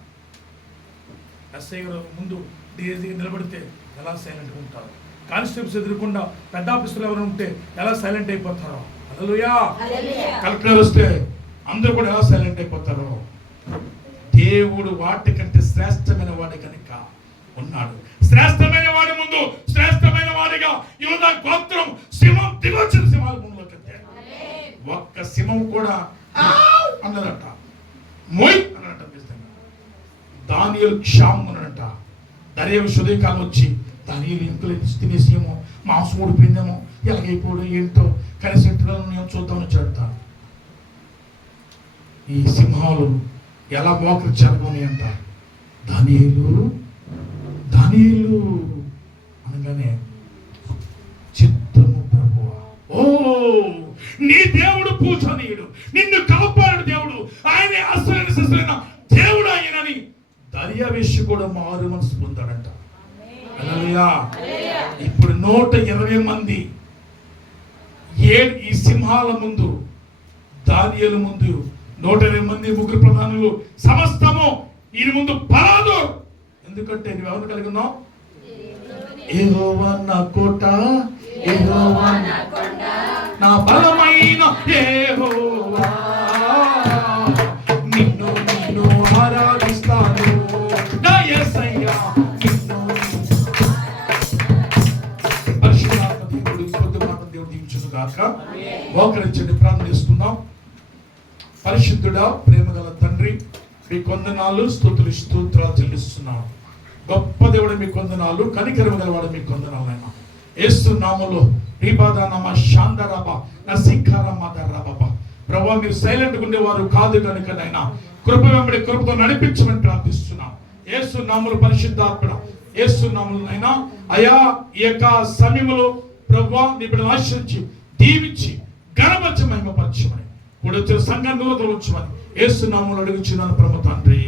ఎస్ఐ ముందు డీఎస్సీ నిలబడితే ఎలా సైలెంట్గా ఉంటారు? కానిస్టేబుల్స్ ఎదురకుండా పెద్ద ఆఫీసులు ఎవరు ఉంటే ఎలా సైలెంట్ అయిపోతారో, హల్లెలూయా. కలెక్టర్ వస్తే అందరూ కూడా ఎలా సైలెంట్ అయిపోతారో, దేవుడు వాటికంటే శ్రేష్టమైన వాడి కనుక ఉన్నాడు. శ్రేష్టమైన వాడి ముందు శ్రేష్టమైన వాడిగా యూదా గోత్రం సింహం దిగొచ్చిన సింహాల ముందులోకి ఒక్క సింహం కూడా అన్నదట, మొయ్ అన్నట. దానియేలు క్షామం అన్నట. దర్యావేషు ఉదయకాలం వచ్చి దానియేలు ఇంకలు తినేసేమో, మాంసం ఊడిపోయిందేమో, ఎలాగైపోడు ఏంటో, కనీసం నేను చూద్దామని చెడతాను. ఈ సింహాలు ఎలా మోకరించాలని అంట. దానియేలు దానియేలు అనగానే చిత్తము ప్రభువా, ఓ నీ దేవుడు పూజనీయుడు, నిన్ను కాపాడు దేవుడు, ఆయనే అసలైన దేవుడు ఆయనని దర్యావేషు కూడా మారు మనసు పొందాడంట. హల్లెలూయా. ఇప్పుడు 120 మంది ఈ సింహాల ముందు, దానియేలు ముందు 120 మంది ముగ్గురు ప్రధానులు సమస్తము ఈయన ముందు పరాదు. ఎందుకంటే నువ్వు ఎవరు కలిగి ఉన్నావు? యెహోవా నా కోట, యెహోవా నా కొండ, నా బలమైన యెహోవా, నిన్ను నిన్ను ఆరాధిస్తాను నా యేసయ్యా, నిన్ను పరిశుద్ధాత్మ దేవుడు కొద్ది మాట దేవుడు దీవించును గాక. మోకరించండి, ప్రార్థన చేసుకుందాం. పరిశుద్ధుడా, ప్రేమగల తండ్రి, మీ కొందనాలు స్తుతులు స్తోత్రాలు చెల్లిస్తున్నాను. గొప్ప దేవుడు మీ కొందనాలు, కనికరము గలవాడు మీ కొందనాలు. అయినా యేసు నామములో రీబాదానమ శాందరబ నసికరమదరబ. ప్రభువా, మీరు సైలెంట్గా ఉండేవారు కాదు కనుకనైనా కృప వెంబడి కృపతో నడిపించమని ప్రార్థిస్తున్నాం. యేసు నామములో పరిశుద్ధాత్మ యేసు నామములైనా అయా ఈ యొక్క సమయంలో ప్రభువా నీ బిడ్డలను ఆశీర్వదించి దీవించి ఘనపరచ మహిమపరచమని కూడా వచ్చిన సంఘాన్ని ఉంచమని యేసు నామములో అడుగుచున్నాను ప్రభు తండ్రి.